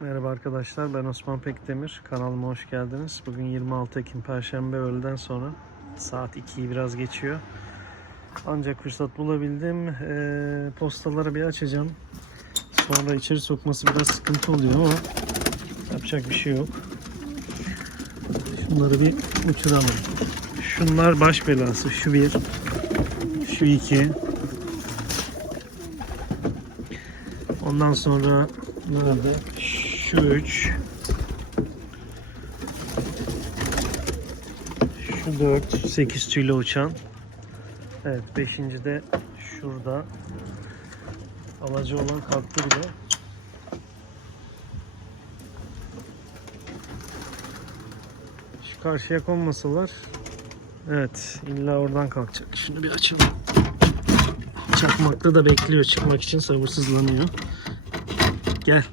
Merhaba arkadaşlar ben Osman Pekdemir kanalıma hoş geldiniz. Bugün 26 Ekim Perşembe öğleden sonra saat 2'yi biraz geçiyor. Ancak fırsat bulabildim. Ee, postaları bir açacağım. Sonra içeri sokması biraz sıkıntı oluyor ama yapacak bir şey yok. Şunları bir uçuralım. Şunlar baş belası. Şu bir, şu iki. Ondan sonra nerede? Şu üç. Şu dört. Sekiz tüyle uçan. Evet. Beşinci de şurada. Alacı olan kalktı bile. Şu karşıya konmasalar. Evet. illa oradan kalkacak. Şunu bir açalım. Çakmakta da bekliyor. Çıkmak için sabırsızlanıyor. Gel.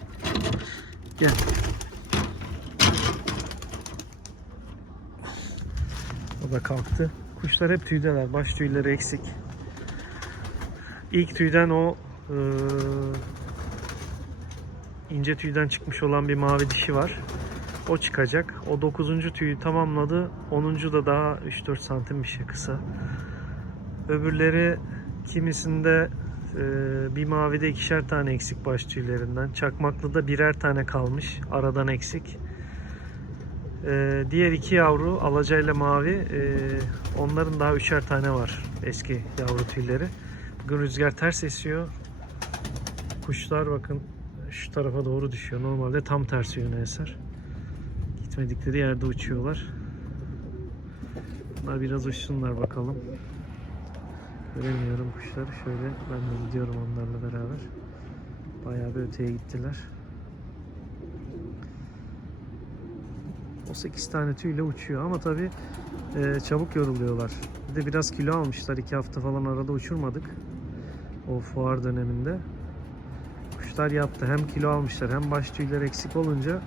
Gel. O da kalktı. Kuşlar hep tüydeler. Baş tüyleri eksik. İlk tüyden o eee, ince tüyden çıkmış olan bir mavi dişi var. O çıkacak. O 9. tüyü tamamladı. 10. da daha 3-4 santim bir şey kısa. Öbürleri kimisinde bir mavide ikişer tane eksik baş tüylerinden. Çakmaklıda birer tane kalmış. Aradan eksik. Ee, diğer iki yavru alacayla mavi. ee, onların daha üçer tane var eski yavru tüyleri. Bugün rüzgar ters esiyor. Kuşlar bakın şu tarafa doğru düşüyor. Normalde tam tersi yöne eser. Gitmedikleri yerde uçuyorlar. Bunlar biraz uçsunlar bakalım. Göremiyorum kuşları. Şöyle ben de gidiyorum onlarla beraber. Bayağı bir öteye gittiler. O 8 tane tüyle uçuyor ama tabi çabuk yoruluyorlar. Bir de biraz kilo almışlar. 2 hafta falan arada uçurmadık. O fuar döneminde. Kuşlar yaptı. Hem kilo almışlar hem baş tüyler eksik olunca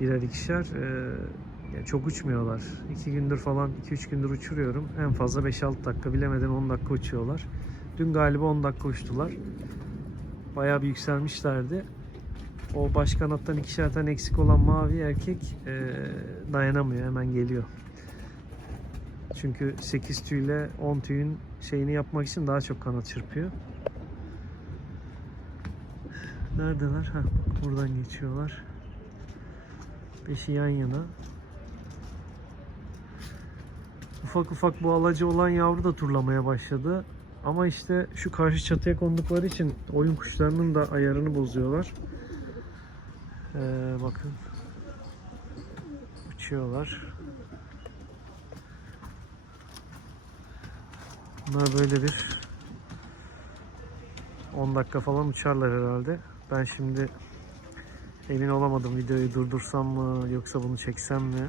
birer ikişer e, yani çok uçmuyorlar. 2 gündür falan 2-3 gündür uçuruyorum. En fazla 5-6 dakika bilemeden 10 dakika uçuyorlar. Dün galiba 10 dakika uçtular. Bayağı bir yükselmişlerdi. O baş kanattan ikişer tane eksik olan mavi erkek e, dayanamıyor. Hemen geliyor. Çünkü 8 tüyle 10 tüyün şeyini yapmak için daha çok kanat çırpıyor. Neredeler? Ha, buradan geçiyorlar. Beşi yan yana. Ufak ufak bu alacı olan yavru da turlamaya başladı. Ama işte şu karşı çatıya kondukları için oyun kuşlarının da ayarını bozuyorlar. Ee, bakın. Uçuyorlar. Bunlar böyle bir 10 dakika falan uçarlar herhalde. Ben şimdi emin olamadım videoyu durdursam mı yoksa bunu çeksem mi?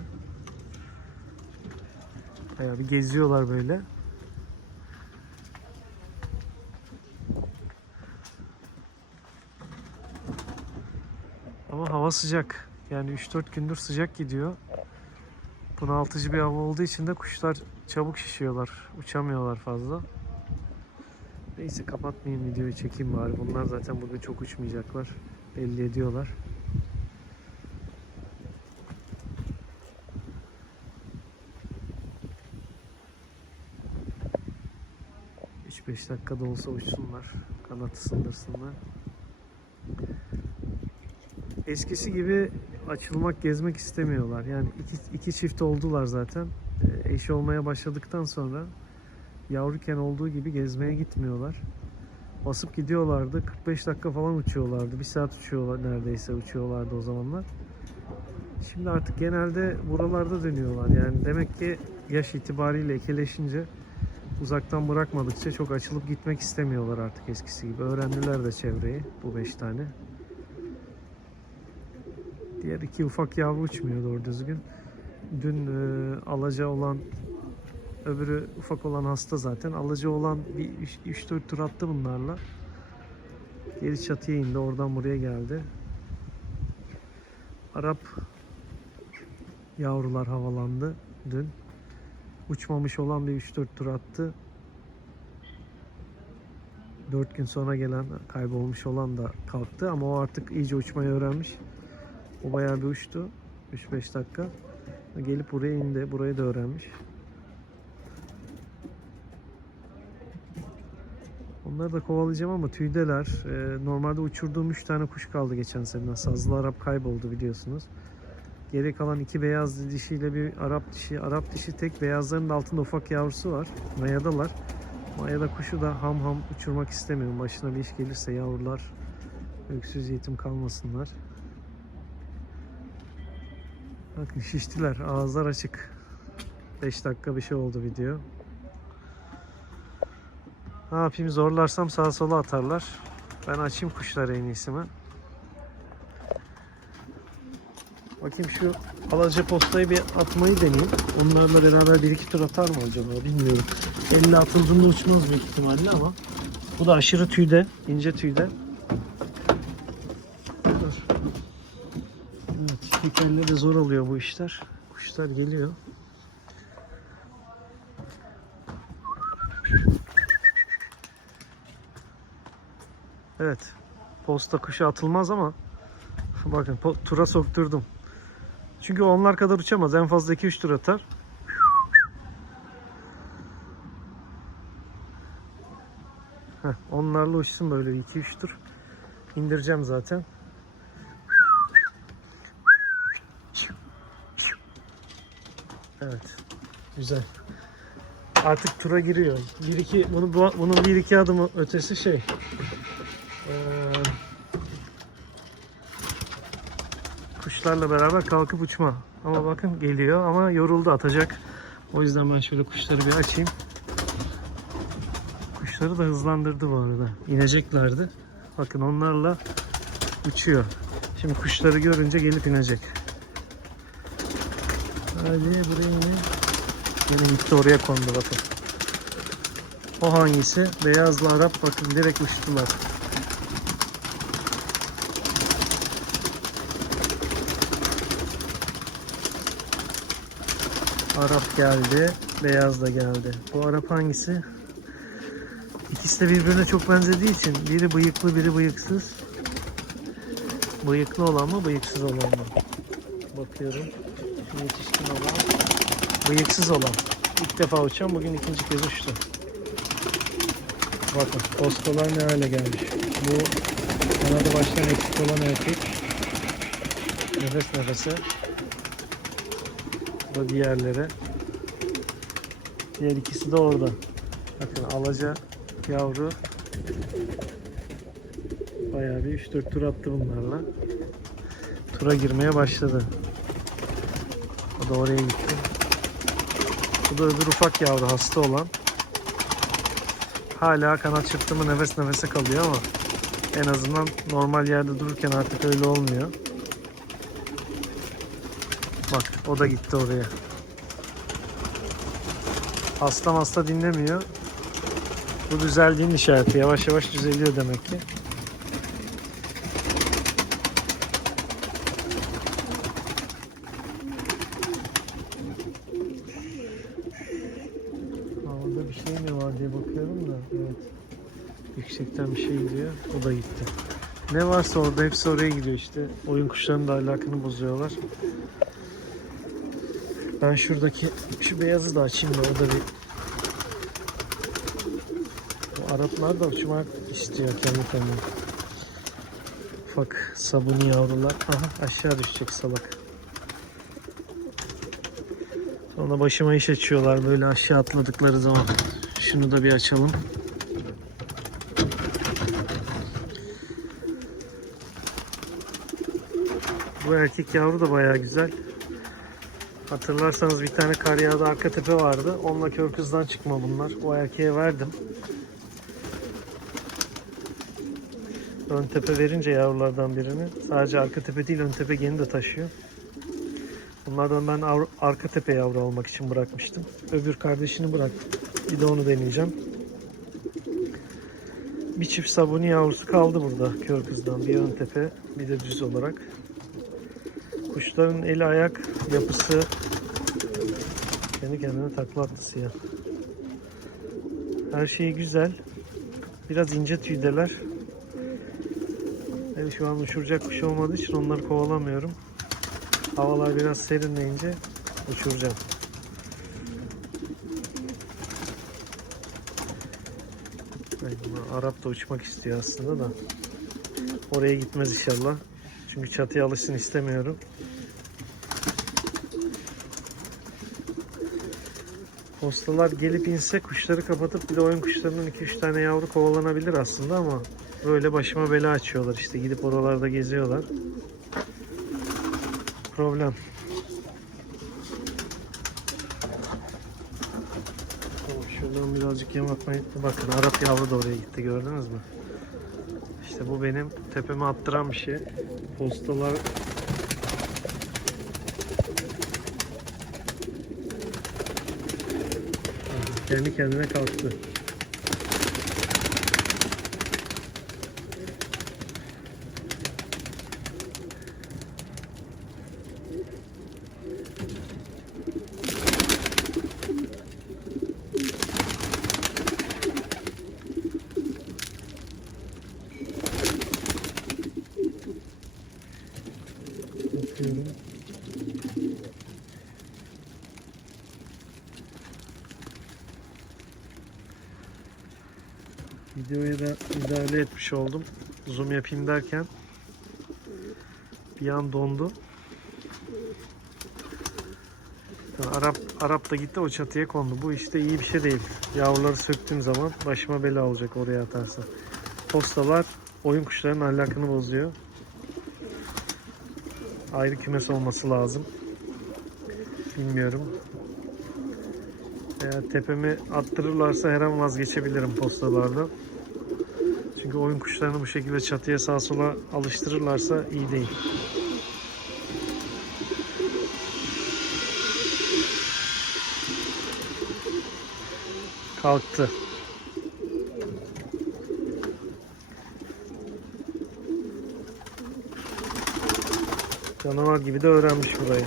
Bayağı bir geziyorlar böyle. Ama hava sıcak. Yani 3-4 gündür sıcak gidiyor. Bunaltıcı bir hava olduğu için de kuşlar çabuk şişiyorlar. Uçamıyorlar fazla. Neyse kapatmayayım videoyu çekeyim bari. Bunlar zaten bugün çok uçmayacaklar. Belli ediyorlar. 3-5 dakikada olsa uçsunlar. Kanat ısındırsınlar. Eskisi gibi açılmak, gezmek istemiyorlar. Yani iki, iki çift oldular zaten. Ee, Eş olmaya başladıktan sonra yavruken olduğu gibi gezmeye gitmiyorlar. Basıp gidiyorlardı. 45 dakika falan uçuyorlardı. Bir saat uçuyorlar neredeyse uçuyorlardı o zamanlar. Şimdi artık genelde buralarda dönüyorlar. Yani demek ki yaş itibariyle ekeleşince uzaktan bırakmadıkça çok açılıp gitmek istemiyorlar artık eskisi gibi. Öğrendiler de çevreyi bu beş tane. Diğer iki ufak yavru uçmuyor doğru düzgün. Dün e, alaca olan öbürü ufak olan hasta zaten. Alaca olan bir 3-4 tur attı bunlarla. Geri çatıya indi. Oradan buraya geldi. Arap yavrular havalandı dün. Uçmamış olan bir 3-4 tur attı. 4 gün sonra gelen kaybolmuş olan da kalktı ama o artık iyice uçmayı öğrenmiş. O bayağı bir uçtu. 3-5 dakika. Gelip buraya indi. Burayı da öğrenmiş. Onları da kovalayacağım ama tüydeler. Ee, normalde uçurduğum 3 tane kuş kaldı geçen sene. Sazlı Arap kayboldu biliyorsunuz. Geri kalan iki beyaz dişiyle bir Arap dişi. Arap dişi tek beyazların da altında ufak yavrusu var. Mayadalar. Mayada kuşu da ham ham uçurmak istemiyorum. Başına bir iş gelirse yavrular öksüz yetim kalmasınlar. Bakın şiştiler. Ağızlar açık. 5 dakika bir şey oldu video. Ne yapayım zorlarsam sağa sola atarlar. Ben açayım kuşları en iyisi mi? Bakayım şu alaca postayı bir atmayı deneyeyim. Bunlarla beraber bir iki tur atar mı acaba bilmiyorum. Elle atıldığında uçmaz büyük ihtimalle ama bu da aşırı tüyde, ince tüyde. Evet, tek de zor oluyor bu işler. Kuşlar geliyor. Evet. Posta kuşu atılmaz ama bakın tura sokturdum. Çünkü onlar kadar uçamaz. En fazla 2-3 tur atar. Heh, onlarla uçsun böyle bir 2-3 tur. İndireceğim zaten. Evet. Güzel. Artık tura giriyor. 1 2 bunu bu- bunun 1 2 adımı ötesi şey. Ee, kuşlarla beraber kalkıp uçma. Ama bakın geliyor ama yoruldu atacak. O yüzden ben şöyle kuşları bir açayım. Kuşları da hızlandırdı bu arada. İneceklerdi. Bakın onlarla uçuyor. Şimdi kuşları görünce gelip inecek. Hadi buraya inin. Yine gitti oraya kondu bakın. O hangisi? Beyazlı Arap bakın direkt uçtular. Arap geldi. Beyaz da geldi. Bu Arap hangisi? İkisi de birbirine çok benzediği için biri bıyıklı biri bıyıksız. Bıyıklı olan mı bıyıksız olan mı? Bakıyorum. Yetişkin olan. Bıyıksız olan. İlk defa uçan bugün ikinci kez uçtu. Bakın postalar ne hale gelmiş. Bu kanadı baştan eksik olan erkek. Nefes nefese. Bu da diğerleri. Diğer ikisi de orada. Bakın alaca yavru bayağı bir 3-4 tur attı bunlarla. Tura girmeye başladı. O da oraya gitti. Bu da öbür ufak yavru hasta olan. Hala kanat çırptı mı nefes nefese kalıyor ama en azından normal yerde dururken artık öyle olmuyor. Bak o da gitti oraya. Hasta hasta dinlemiyor. Bu düzeldiğin işareti. Yavaş yavaş düzeliyor demek ki. Havada bir şey mi var diye bakıyorum da. Evet. Yüksekten bir şey gidiyor. O da gitti. Ne varsa orada hepsi oraya gidiyor işte. Oyun kuşlarının da alakını bozuyorlar. Ben şuradaki şu beyazı da açayım da o da bir Bu Araplar da uçmak istiyor kendi kendine. Ufak sabuni yavrular. Aha aşağı düşecek salak. Sonra başıma iş açıyorlar böyle aşağı atladıkları zaman. Şunu da bir açalım. Bu erkek yavru da bayağı güzel. Hatırlarsanız bir tane kar yağdı arka tepe vardı. Onunla kör kızdan çıkma bunlar. O erkeğe verdim. Ön tepe verince yavrulardan birini. Sadece arka tepe değil ön tepe geni de taşıyor. Bunlardan ben arka tepe yavru almak için bırakmıştım. Öbür kardeşini bıraktım. Bir de onu deneyeceğim. Bir çift sabuni yavrusu kaldı burada kör kızdan. Bir ön tepe bir de düz olarak. Kuşların eli ayak yapısı kendi kendine takla attı siyah. Her şey güzel. Biraz ince tüydeler. Yani şu an uçuracak şey olmadığı için onları kovalamıyorum. Havalar biraz serinleyince uçuracağım. Arap da uçmak istiyor aslında da. Oraya gitmez inşallah. Çünkü çatıya alışsın istemiyorum. Postalar gelip inse kuşları kapatıp bir de oyun kuşlarının 2-3 tane yavru kovalanabilir aslında ama böyle başıma bela açıyorlar işte gidip oralarda geziyorlar. Problem. Şuradan birazcık yem atmayı bakın Arap yavru da oraya gitti gördünüz mü? İşte bu benim tepeme attıran bir şey. Postalar kendi kendine kalktı. Videoya da müdahale etmiş oldum. Zoom yapayım derken bir an dondu. Arap Arap da gitti o çatıya kondu. Bu işte iyi bir şey değil. Yavruları söktüğüm zaman başıma bela olacak oraya atarsa. Postalar oyun kuşlarının ahlakını bozuyor. Ayrı kümes olması lazım. Bilmiyorum. Eğer tepemi attırırlarsa her an vazgeçebilirim postalardan. Çünkü oyun kuşlarını bu şekilde çatıya sağa sola alıştırırlarsa iyi değil. Kalktı. Canavar gibi de öğrenmiş burayı.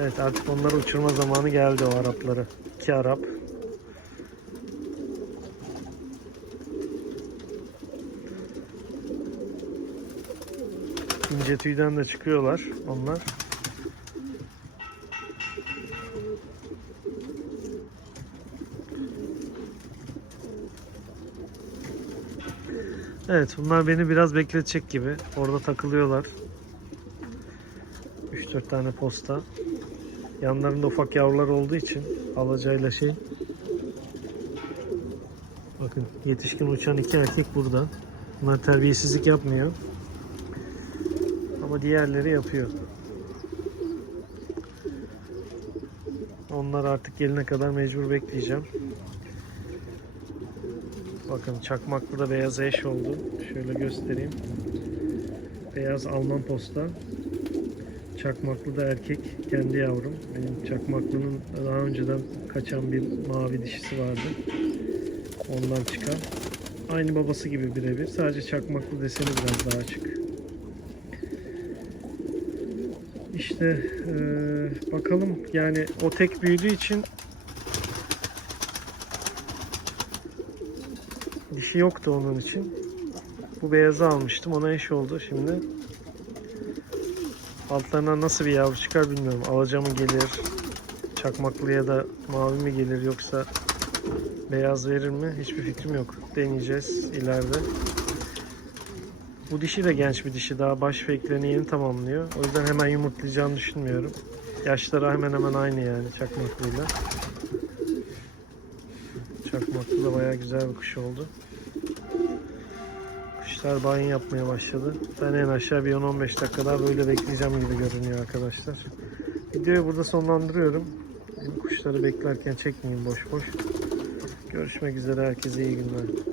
Evet artık onları uçurma zamanı geldi o Arapları. İki Arap. İnce tüyden de çıkıyorlar onlar. Evet bunlar beni biraz bekletecek gibi. Orada takılıyorlar. 3-4 tane posta. Yanlarında ufak yavrular olduğu için alacayla şey. Bakın yetişkin uçan iki erkek burada. Bunlar terbiyesizlik yapmıyor. Ama diğerleri yapıyor. Onlar artık gelene kadar mecbur bekleyeceğim. Bakın çakmaklı da beyaz eş oldu. Şöyle göstereyim. Beyaz Alman posta. Çakmaklı da erkek kendi yavrum. Benim çakmaklının daha önceden kaçan bir mavi dişisi vardı. Ondan çıkan. Aynı babası gibi birebir. Sadece çakmaklı deseni biraz daha açık. İşte eee, bakalım yani o tek büyüdüğü için dişi yoktu onun için. Bu beyazı almıştım. Ona eş oldu şimdi. Altlarına nasıl bir yavru çıkar bilmiyorum. Alaca mı gelir? Çakmaklı ya da mavi mi gelir yoksa beyaz verir mi? Hiçbir fikrim yok. Deneyeceğiz ileride. Bu dişi de genç bir dişi. Daha baş fake'lerini yeni tamamlıyor. O yüzden hemen yumurtlayacağını düşünmüyorum. Yaşları hemen hemen aynı yani çakmaklıyla. Çakmaklı da bayağı güzel bir kuş oldu. Kuşlar banyo yapmaya başladı. Ben en aşağı bir 10-15 dakika daha böyle bekleyeceğim gibi görünüyor arkadaşlar. Videoyu burada sonlandırıyorum. Kuşları beklerken çekmeyeyim boş boş. Görüşmek üzere. Herkese iyi günler.